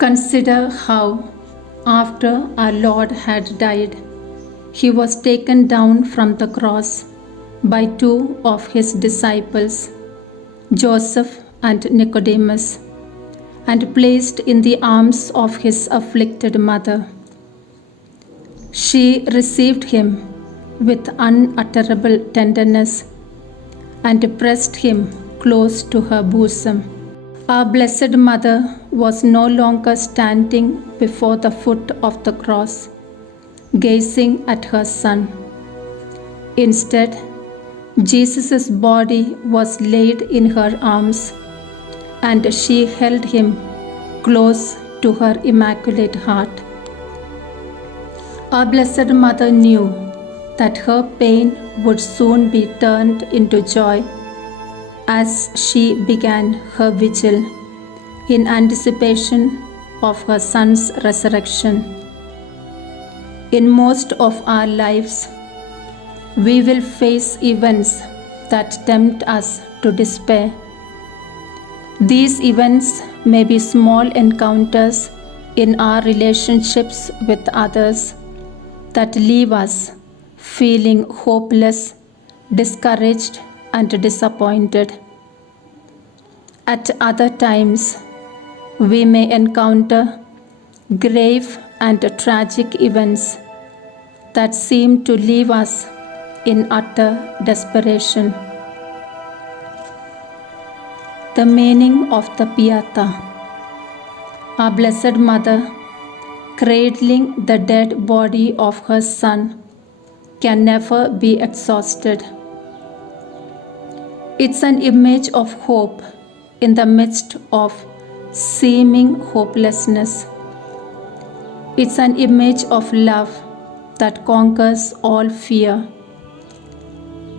Consider how, after our Lord had died, he was taken down from the cross by two of his disciples, Joseph and Nicodemus, and placed in the arms of his afflicted mother. She received him with unutterable tenderness and pressed him close to her bosom. Our Blessed Mother was no longer standing before the foot of the cross, gazing at her Son. Instead, Jesus' body was laid in her arms, and she held him close to her Immaculate Heart. Our Blessed Mother knew that her pain would soon be turned into joy as she began her vigil in anticipation of her Son's resurrection. In most of our lives, we will face events that tempt us to despair. These events may be small encounters in our relationships with others that leave us feeling hopeless, discouraged, and disappointed. At other times, we may encounter grave and tragic events that seem to leave us in utter desperation. The meaning of the Pietà. Our Blessed Mother, cradling the dead body of her Son, can never be exhausted. It's an image of hope in the midst of seeming hopelessness. It's an image of love that conquers all fear.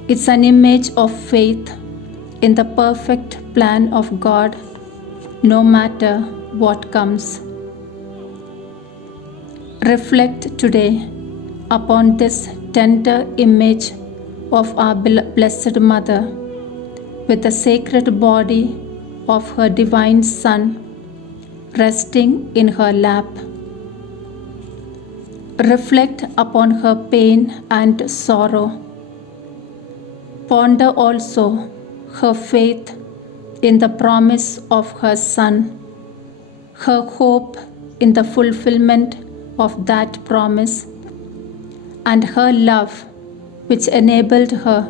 It's an image of faith in the perfect plan of God, no matter what comes. Reflect today upon this tender image of our Blessed Mother with the sacred body of her Divine Son resting in her lap. Reflect upon her pain and sorrow. Ponder also her faith in the promise of her Son, her hope in the fulfillment of that promise, and her love which enabled her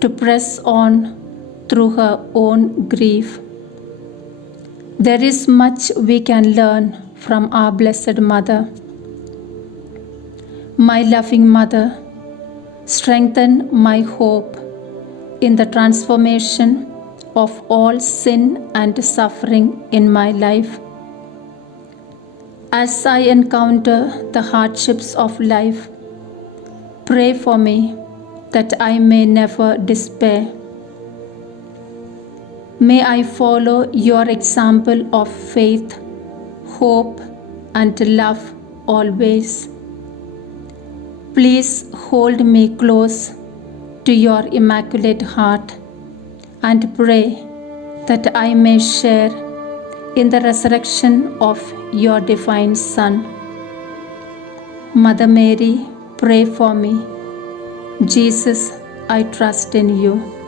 to press on through her own grief. There is much we can learn from our Blessed Mother. My loving Mother, strengthen my hope in the transformation of all sin and suffering in my life. As I encounter the hardships of life, pray for me that I may never despair. May I follow your example of faith, hope, and love always. Please hold me close to your Immaculate Heart and pray that I may share in the resurrection of your Divine Son. Mother Mary, pray for me. Jesus, I trust in you.